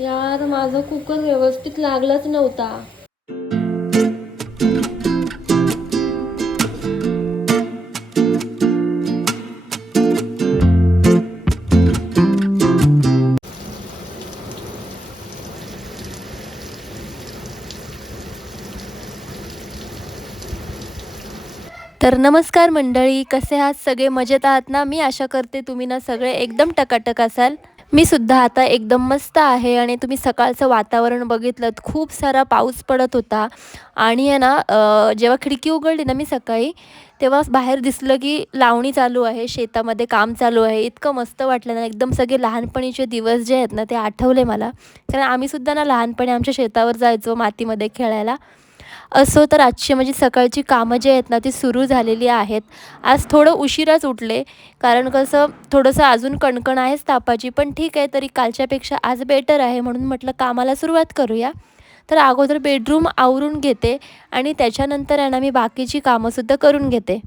यार माझा कुकर व्यवस्थित लागलाच नव्हता. तर नमस्कार मंडळी कसे आहात? सगळे मजेत आहात ना? मी आशा करते तुम्ही ना सगळे एकदम टकाटक असाल. मी सुद्धा आता एकदम मस्त आहे आणि तुम्ही सकाळचं वातावरण बघितलं खूप सारा पाऊस पडत होता. आणि आहे ना जेव्हा खिडकी उघडली ना मी सकाळी तेव्हा बाहेर दिसलं की लावणी चालू आहे शेतामध्ये काम चालू आहे. इतकं मस्त वाटलं ना एकदम सगळे लहानपणीचे दिवस जे आहेत ना ते आठवले मला. कारण आम्ही सुद्धा ना लहानपणी आमच्या शेतावर जायचो मातीमध्ये खेळायला. असो तर आजची माझी सकाळची कामं जी आहेत ना ती सुरू झालेली आहेत. आज थोडं उशिराच उठले कारण कसं थोडंसं अजून कणकण आहेच तापाची पण ठीक आहे तरी कालच्यापेक्षा आज बेटर आहे म्हणून म्हटलं कामाला सुरुवात करूया. तर अगोदर बेडरूम आवरून घेते आणि त्याच्यानंतर आहे ना मी बाकीची कामंसुद्धा करून घेते.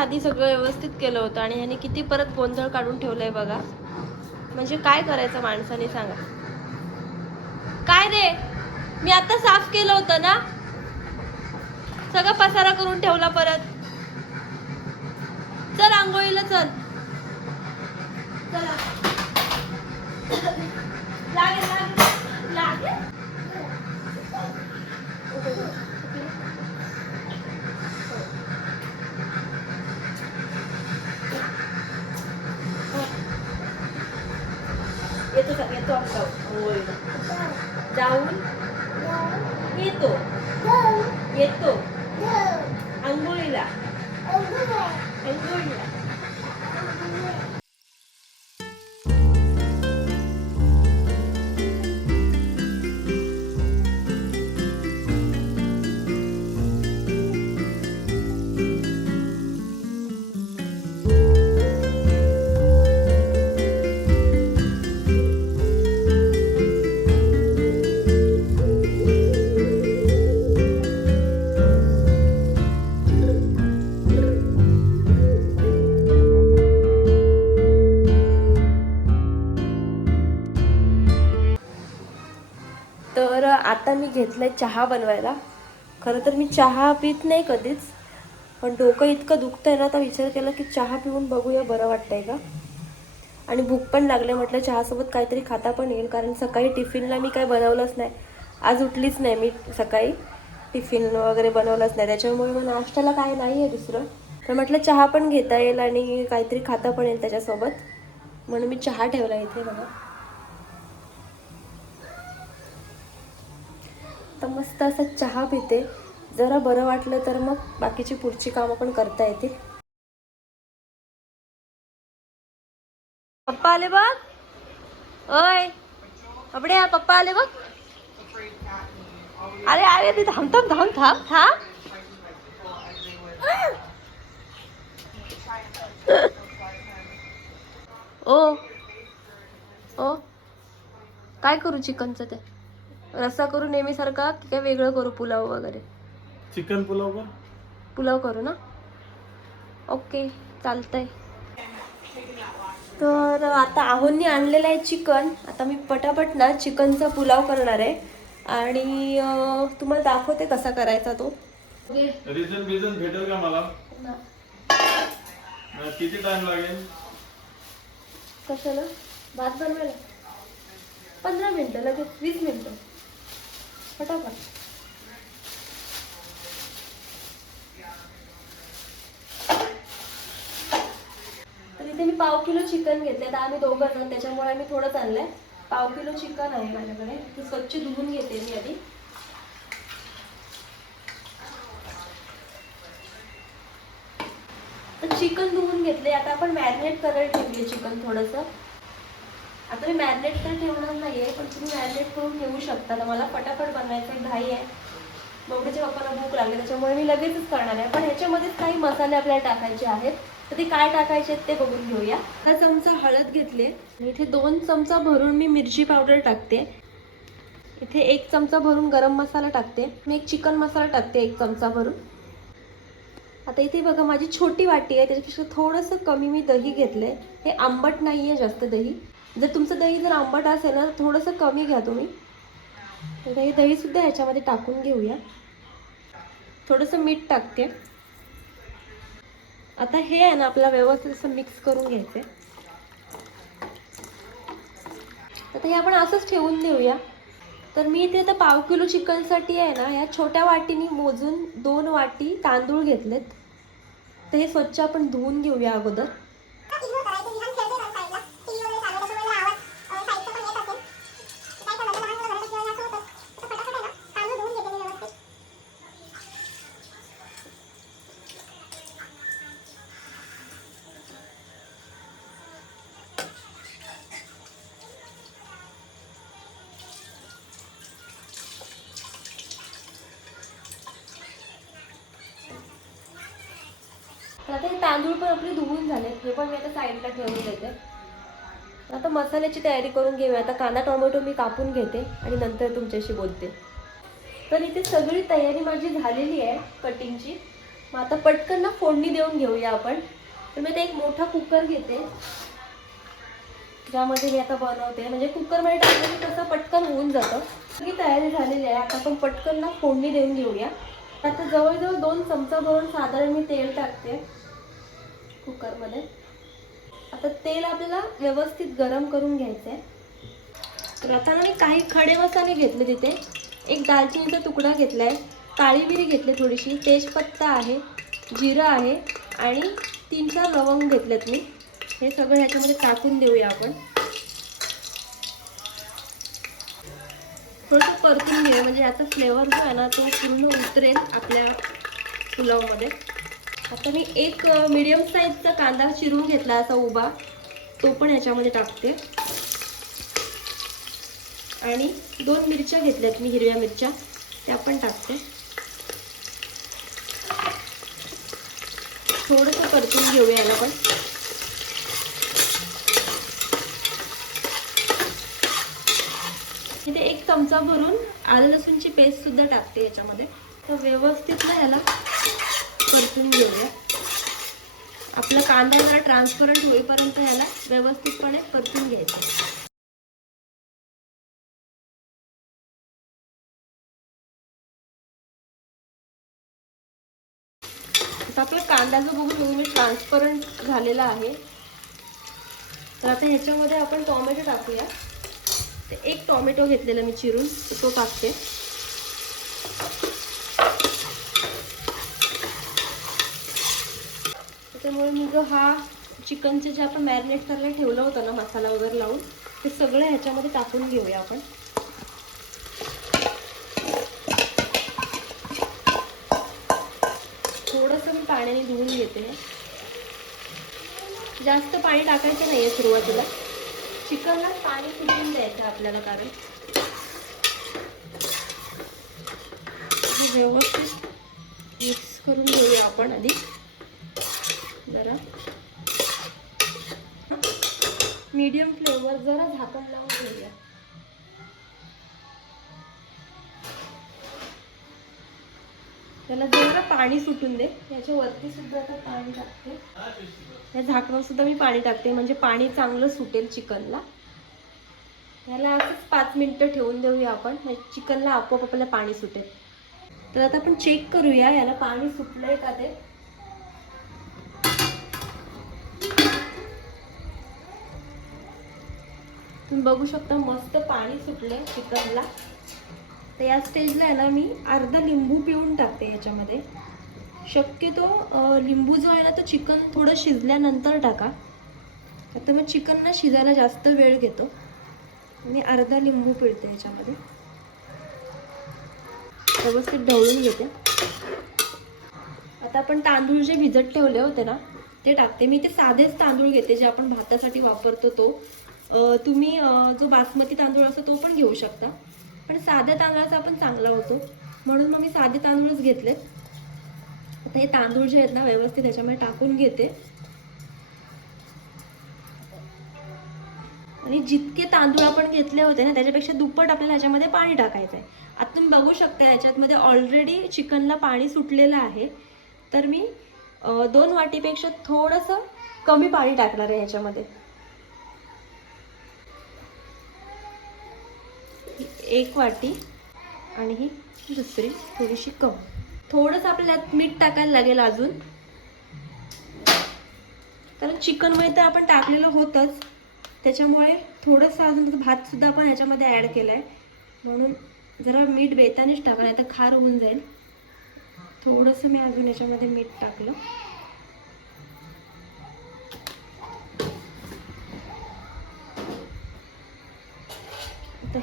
आधी सगळं व्यवस्थित केलं होतं आणि ह्याने किती परत गोंधळ काढून ठेवलंय बघा. म्हणजे काय करायचं माणसाने सांगा. काय रे? मी आता साफ केलं होतं ना? सगळं पसारा करून ठेवला परत. चल आंघोळीला चल. चला. लागेल लागेल. लागेल येतो का येतो आता आंघोळीला जाऊन येतो येतो आंघोळीला आंघोळीला तर आता मी घेतलंय चहा बनवायला. खरं तर मी चहा पित नाही कधीच. पण डोकं इतकं दुखतंय ना आता विचार केला की चहा पिऊन बघूया बरं वाटतंय का? आणि भूक पण लागले म्हटलं चहासोबत काहीतरी खाता पण येईल कारण सकाळी टिफिनला मी काय बनवलंच नाही. आज उठलीच नाही मी सकाळी. टिफिन वगैरे बनवलंच नाही. त्याच्यामुळे मग नाश्त्याला काय नाही आहे दुसरं. तर म्हटलं चहा पण घेता येईल आणि काहीतरी खाता पण येईल त्याच्यासोबत. म्हणून मी चहा ठेवला इथे बघा. तर मस्त असं चहा पिते. जरा बरं वाटलं तर मग बाकीची पुढची कामं पण करता येतील पप्पा आले बघ. ओय अपडे पप्पा आले बघ. अरे अरे ते थांब थांब थांब थांब थांब. ओ ओ. काय करू चिकनचं ते? रस्सा करू नेहमीसारखा की काय वेगळं करू पुलाव वगैरे? चिकन पुलाव का पुलाव करू ना? ओके चालतंय. तर आता आहोंनी आणलेलं आहे चिकन. आता मी पटापट ना चिकनचा पुलाव करणार आहे. आणि तुम्हाला दाखवते कसा करायचा तो. रिझन बिझन भेटेल का मला? किती टाइम लागेल? कशाला? भात बनवायला? पंधरा मिनटं लगेच वीस मिनटं. फटाफट. तर इथे मी पाव किलो चिकन घेतले तर आम्ही दोघं जण त्याच्यामुळे आम्ही थोडंच आणलंय पाव किलो चिकन आहे माझ्याकडे. ते स्वच्छ धुवून घेते मी आधी. तर चिकन धुवून घेतले आता आपण मॅरिनेट करायला ठेवले चिकन थोडंसं. आता मी मॅरिनेट तर ठेवणार नाही आहे पण तुम्ही मॅरिनेट करून ठेवू शकता. तर मला पटापट बनवायचं घाई आहे. बवडीच्या पप्पाला भूक लागली त्याच्यामुळे मी लगेचच करणार आहे. पण ह्याच्यामध्येच काही मसाले आपल्याला टाकायचे आहेत. तर ते काय टाकायचे आहेत ते बघून घेऊया. हा चमचा हळद घेतले इथे दोन चमचा भरून मी मिरची पावडर टाकते. इथे एक चमचा भरून गरम मसाला टाकते. मी एक चिकन मसाला टाकते एक चमचा भरून. आता इथे बघा माझी छोटी वाटी आहे त्याच्यापेक्षा थोडंसं कमी मी दही घेतलं आहे हे आंबट नाही आहे जास्त दही. जर तुमचं दही जर आंबट असेल ना थोडंसं कमी घ्या तुम्ही. तर हे दहीसुद्धा ह्याच्यामध्ये टाकून घेऊया. थोडंसं मीठ टाकते. आता हे आहे ना आपला व्यवस्थित असं मिक्स करून घ्यायचं आता हे आपण असंच ठेवून देऊया. तर मी इथे आता पाव किलो चिकनसाठी आहे ना या छोट्या वाटीनी मोजून दोन वाटी तांदूळ घेतलेत. तर हे स्वच्छ आपण धुवून घेऊया अगोदर. तांदूळ पण आपले धुवून झालेत. हे पण मी आता साईडला ठेवून देते. आता मसाल्याची तयारी करून घेऊया. आता कांदा टोमॅटो मी कापून घेते आणि नंतर तुमच्याशी बोलते. तर इथे सगळी तयारी माझी झालेली आहे कटिंगची. मग आता पटकन ना फोडणी देऊन घेऊया आपण. तर मी आता एक मोठा कुकर घेते. ज्यामध्ये मी आता बनवते. म्हणजे कुकरमध्ये टाकलं की कसं पटकन होऊन जातं. सगळी तयारी झालेली आहे. आता आपण पटकन ना फोडणी देऊन घेऊया. आता जवळजवळ दोन चमचा भरून साधारण मी तेल टाकते. कुकरमध्ये. आता तेल आपल्याला व्यवस्थित गरम करून घ्यायचं आहे तर आता मी काही खडे मसाले घेतले तिथे. एक दालचिनीचा तुकडा घेतला आहे काळी मिरी घेतली थोडीशी. तेजपत्ता आहे जिरं आहे आणि तीन चार लवंग घेतलेत मी. हे सगळं ह्याच्यामध्ये टाकून देऊया आपण. थोडंसं परतून घेऊया. म्हणजे याचा फ्लेवर जो आहे ना तो पूर्ण उतरेल आपल्या पुलावमध्ये. आता मी एक मीडियम साईजचा कांदा चिरून घेतला असा उभा. तो पण ह्याच्यामध्ये टाकते. आणि दोन मिरच्या घेतल्यात मी हिरव्या मिरच्या. त्या पण टाकते. थोडंसं परतून घेऊया याला पण. इथे एक चमचा भरून आलं लसूणची पेस्ट सुद्धा टाकते याच्यामध्ये. तर व्यवस्थित ना ह्याला परतून घेऊया. आपला कांदा जरा ट्रान्सपरंट होईपर्यंत ह्याला व्यवस्थितपणे परतून घ्यायचं. आता आपला कांदा जो बघून मी ट्रान्सपरंट झालेला आहे तर आता ह्याच्यामध्ये आपण टॉमॅटो टाकूया. ते एक टॉमॅटो घेतलेला मी चिरून तो टाकते त्याच्यामुळे मी जो हा चिकनचे जे आपण मॅरिनेट करायला ठेवलं होतं ना मसाला वगैरे लावून ते सगळं ह्याच्यामध्ये टाकून घेऊया आपण. थोडंसं मी पाण्याने धुवून घेते. जास्त पाणी टाकायचं नाही आहे सुरुवातीला. चिकनला पाणी फुटून द्यायचं आपल्याला कारण? व्यवस्थित मिक्स करून घेऊया आपण आधी. जरा. मीडियम फ्लेवर जरा झाकण लावून घेऊया. त्याला जरा पाणी सुटून दे. याच्या वरती सुद्धा आता पाणी टाकते. या झाकणावर सुद्धा मी पाणी टाकते. म्हणजे पाणी चांगलं सुटेल चिकनला. याला असंच पाच मिनिटं ठेवून देऊया आपण. म्हणजे चिकनला आपोआप आपल्याला पाणी सुटेल. तर आता आपण चेक करूया याला पाणी सुटलंय का ते. तुम्ही बघू शकता मस्त पाणी सुटले चिकनला. तर या स्टेजला आहे ना मी अर्धा लिंबू पिऊन टाकते याच्यामध्ये. शक्यतो लिंबू जो आहे ना तो चिकन थोडं शिजल्यानंतर टाका. आता मग चिकन ना शिजायला जास्त वेळ घेतो. मी अर्धा लिंबू पिळते याच्यामध्ये. व्यवस्थित ढवळून घेते. आता आपण तांदूळ जे भिजत ठेवले होते ना ते टाकते. मी ते साधेच तांदूळ घेते जे आपण भातासाठी वापरतो तो. तुम्ही जो बासमती तांदूळ असतो तो पण घेऊ शकता. पण साध्या तांदळाचा पण चांगला होतो. म्हणून मग मी साधे तांदूळच घेतलेत. आता हे तांदूळ जे आहेत ना व्यवस्थित त्याच्यामध्ये टाकून घेते. आणि जितके तांदूळ आपण घेतले होते ना त्याच्यापेक्षा दुप्पट आपल्याला ह्याच्यामध्ये पाणी टाकायचं आहे. आता तुम्ही बघू शकता ह्याच्यातमध्ये ऑलरेडी चिकनला पाणी सुटलेलं आहे. तर मी दोन वाटीपेक्षा थोडंसं कमी पाणी टाकणार आहे ह्याच्यामध्ये. एक वाटी आणि ही दुसरी थोडीशी कम. थोडंसं आपल्याला मीठ टाकायला लागेल अजून. कारण चिकनमध्ये तर आपण टाकलेलं होतंच. त्याच्यामुळे थोडंसं अजून भातसुद्धा आपण ह्याच्यामध्ये ॲड केला आहे म्हणून जरा मीठ बेतानेच टाकलं आहे तर खार होऊन जाईल. थोडंसं मी अजून याच्यामध्ये मीठ टाकलं.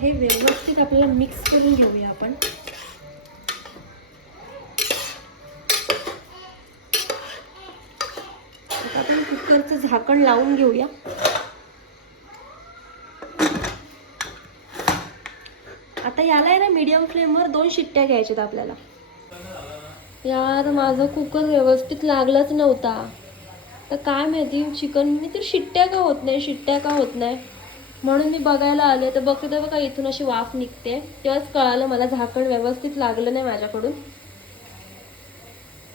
हे व्यवस्थित आपल्याला मिक्स करून घेऊया आपण. आता आपण कुकरचं झाकण लावून घेऊया. आता याला आहे ना मीडियम फ्लेमवर दोन शिट्ट्या घ्यायच्यात आपल्याला. यार माझा कुकर व्यवस्थित लागलाच नव्हता. तर काय माहिती चिकन मी तर शिट्ट्या का होत नाही शिट्ट्या का होत नाही? म्हणून मी बघायला आले तर बघते तर बघा इथून अशी वाफ निघते. तेव्हाच कळालं मला झाकण व्यवस्थित लागलं नाही माझ्याकडून.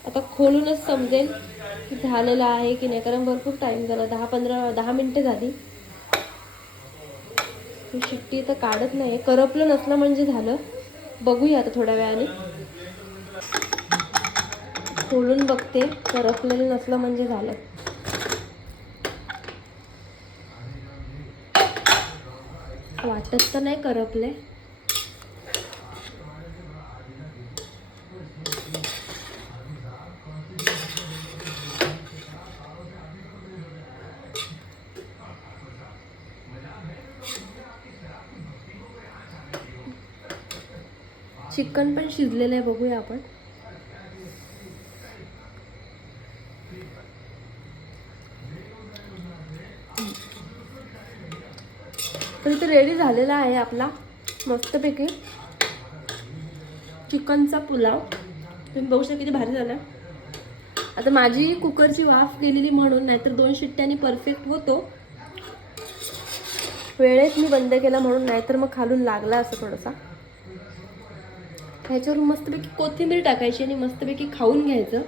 आता खोलूनच समजेल की झालेलं आहे की नाही कारण भरपूर टाईम झाला. दहा पंधरा दहा मिनटं झाली. ही शिट्टी तर काढत नाही करपलं नसलं म्हणजे झालं. बघूया आता थोड्या वेळाने. खोलून बघते. करपलेलं नसलं म्हणजे झालं. वाटत तर नाही करपले. चिकन पण शिजलेलं आहे बघूया आपण. रेडी झालेला आहे आपला. मस्तपैकी. चिकनचा पुलाव. तुम्ही बघू शकता किती भारी झाला. आता माझी कुकरची वाफ गेलेली म्हणून नाहीतर दोन शिट्ट्यांनी परफेक्ट होतो. वेळेत मी बंद केला म्हणून नाहीतर मग खालून लागला असं थोडासा. ह्याच्यावर मस्तपैकी कोथिंबीर टाकायची आणि मस्तपैकी खाऊन घ्यायचं.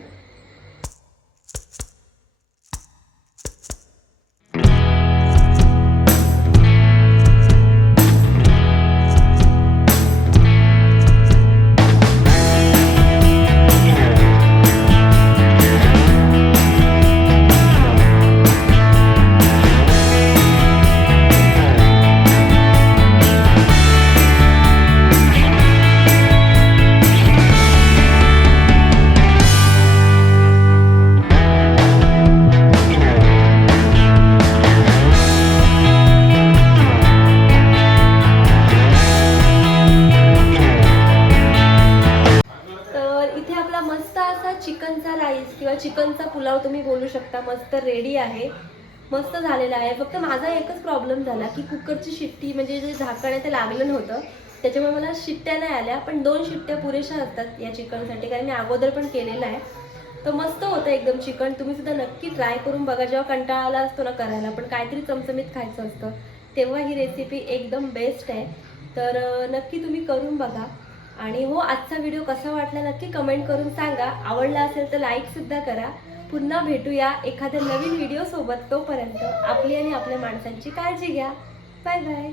तर रेडी आहे. मस्त झालेला आहे. फक्त माझा एकच प्रॉब्लेम झाला की कुकरची शिट्टी म्हणजे जे झाकण आहे ते लागलं नव्हतं. त्याच्यामुळे मला शिट्ट्या नाही आल्या पण दोन शिट्ट्या पुरेशा असतात या चिकनसाठी कारण मी अगोदर पण केलेलं आहे. तर मस्त होतं एकदम चिकन. तुम्ही सुद्धा नक्की ट्राय करून बघा. जेव्हा कंटाळा आला असतो ना करायला पण काहीतरी चमचमीत खायचं असतं. तेव्हा ही रेसिपी एकदम बेस्ट आहे. तर नक्की तुम्ही करून बघा. आणि हो आजचा व्हिडिओ कसा वाटला नक्की कमेंट करून सांगा. आवडला असेल तर लाईकसुद्धा करा. पुन्हा भेटूया एखाद्या नवीन व्हिडिओसोबत तोपर्यंत आपली आणि आपल्या माणसांची काळजी घ्या. Bye bye